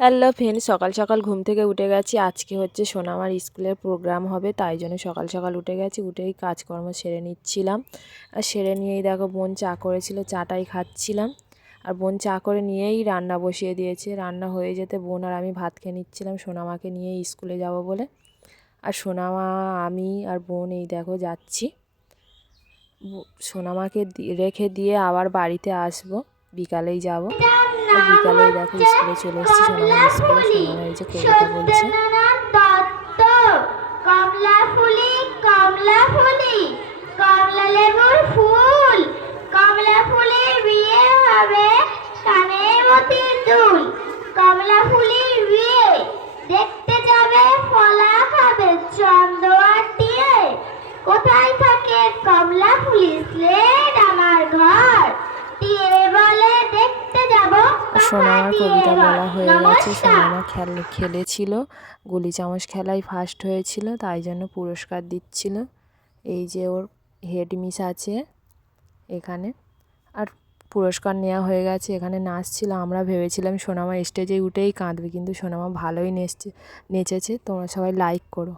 Hello friend, সকাল সকাল ঘুম থেকে উঠে গেছি। আজকে হচ্ছে সোনামার স্কুলের প্রোগ্রাম হবে, তাই জন্য সকাল সকাল উঠে গেছি। উঠেই কাজকর্ম সেরে নিচ্ছিলাম। আর সেরে নিয়েই দেখো বোন চা করেছিল, চাটাই খাচ্ছিলাম। আর বোন চা করে নিয়েই রান্না বসিয়ে দিয়েছে। রান্না হয়ে যেতে বোন আর আমি ভাত খেয়ে নিচ্ছিলাম সোনামাকে নিয়ে স্কুলে যাব বলে। আর সোনামা, আমি আর বোন এই দেখো যাচ্ছি। সোনামাকে রেখে দিয়ে আবার বাড়িতে আসবো, বিকালেই যাব। আর বিকালেই দেখো স্কুলে চলে এসেছি, সোনামার স্কুলে। সোনামা এই যে কবিতা বলছে। কমলা ফুলি কমলা ফুলি কমলা লেবুর ফুল, কমলা ফুলের বিয়ে হবে কানের মতির দুল, কমলা ফুলির বিয়ে দেখতে যাবে ফলা খাবে চন্দোয়ার দিয়ে। কোথায় থাকে কমলা ফুলির স্লেট আমার ঘর দিয়ে বলে দেখতে যাব। সোনামার কবিতা বলা হয়ে গেছে। সোনামা খেলেছিল, গুলি চামচ খেলায় ফার্স্ট হয়েছিল, তাই জন্য পুরস্কার দিচ্ছিল। এই যে ওর হেড মিস আছে এখানে। আর পুরস্কার নেওয়া হয়ে গেছে, এখানে নাচছিল। আমরা ভেবেছিলাম সোনামা স্টেজে উঠেই কাঁদবে, কিন্তু সোনামা ভালোই নেচেছে। তোমরা সবাই লাইক করো।